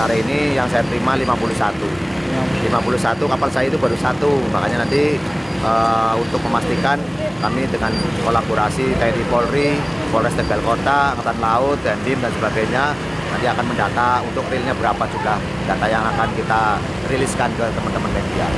sementara ini yang saya terima 51. 51 kapal saya itu baru satu, makanya nanti untuk memastikan kami dengan kolaborasi TNI Polri, Polres Tegal Kota, Angkatan Laut, Dandim dan sebagainya nanti akan mendata untuk realnya berapa jumlah data yang akan kita riliskan ke teman-teman media.